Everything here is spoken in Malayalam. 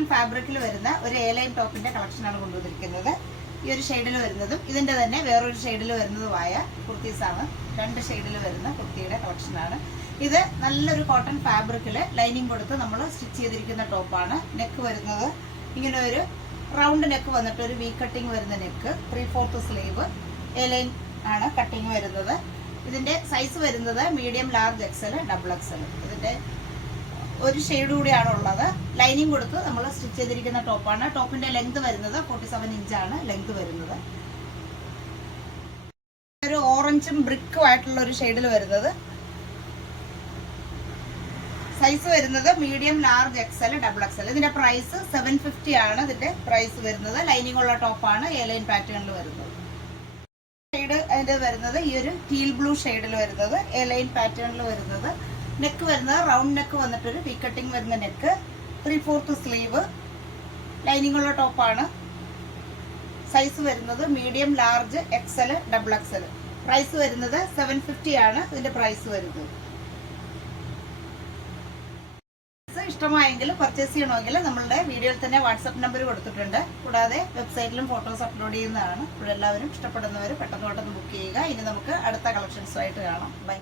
കോട്ടൺ ഫാബ്രിക്കിൽ വരുന്ന ഒരു എ ലൈൻ ടോപ്പിന്റെ കളക്ഷനാണ് കൊണ്ടുവന്നിരിക്കുന്നത്. ഈ ഒരു ഷെയ്ഡിൽ വരുന്നതും ഇതിന്റെ തന്നെ വേറൊരു ഷെയ്ഡിൽ വരുന്നതുമായ കുർത്തീസാണ്. 2 ഷെയ്ഡിൽ വരുന്ന കുർത്തിയുടെ കളക്ഷനാണ്. ഇത് നല്ലൊരു കോട്ടൺ ഫാബ്രിക്കിൽ ലൈനിങ് കൊടുത്ത് നമ്മൾ സ്റ്റിച്ച് ചെയ്തിരിക്കുന്ന ടോപ്പാണ്. നെക്ക് വരുന്നത് ഇങ്ങനെ ഒരു റൗണ്ട് നെക്ക് വന്നിട്ട് ഒരു വി കട്ടിങ് വരുന്ന നെക്ക്, 3/4 സ്ലീവ്, എ ലൈൻ ആണ് കട്ടിങ് വരുന്നത്. ഇതിന്റെ സൈസ് വരുന്നത് medium, large, XL, double XL. ഇതിന്റെ ഒരു ഷെയ്ഡ് കൂടിയാണ് ഉള്ളത്. ലൈനിങ് കൊടുത്ത് നമ്മൾ സ്റ്റിച്ച് ചെയ്തിരിക്കുന്ന ടോപ്പാണ്. ടോപ്പിന്റെ ലെങ്ത് വരുന്നത് 47 ഇഞ്ചാണ് ലെങ്ത് വരുന്നത്. ഒരു ഓറഞ്ചും ബ്രിക്കും ആയിട്ടുള്ള ഒരു ഷെയ്ഡിൽ വരുന്നത്. സൈസ് വരുന്നത് medium, large, XL, double XL. ഇതിന്റെ പ്രൈസ് 750 ആണ്. ഇതിന്റെ പ്രൈസ് വരുന്നത്. ലൈനിങ് ഉള്ള ടോപ്പാണ്, എ ലൈൻ പാറ്റേണിൽ വരുന്നത്. ഷെയ്ഡ് അതിന്റെ വരുന്നത് ഈ ഒരു ടീൽ ബ്ലൂ ഷെയ്ഡിൽ വരുന്നത്, എ ലൈൻ പാറ്റേണിൽ വരുന്നത്. നെക്ക് വരുന്നത് റൗണ്ട് നെക്ക് വന്നിട്ടൊരു വി കട്ടിങ് വരുന്ന നെക്ക്, 3/4 സ്ലീവ്, ലൈനിങ് ഉള്ള ടോപ്പാണ്. സൈസ് വരുന്നത് medium, large, XL, double XL. Price വരുന്നത് 750 ആണ് ഇതിന്റെ പ്രൈസ് വരുന്നത്. ഇഷ്ടമായെങ്കിൽ പർച്ചേസ് ചെയ്യണമെങ്കിൽ നമ്മളുടെ വീഡിയോയിൽ തന്നെ വാട്സാപ്പ് നമ്പർ കൊടുത്തിട്ടുണ്ട്. കൂടാതെ വെബ്സൈറ്റിലും ഫോട്ടോസ് അപ്ലോഡ് ചെയ്യുന്നതാണ്. ഇവിടെ എല്ലാവരും ഇഷ്ടപ്പെടുന്നവർ പെട്ടെന്ന് ബുക്ക് ചെയ്യുക. ഇനി നമുക്ക് അടുത്ത കളക്ഷൻസുമായിട്ട് കാണാം. ബൈ.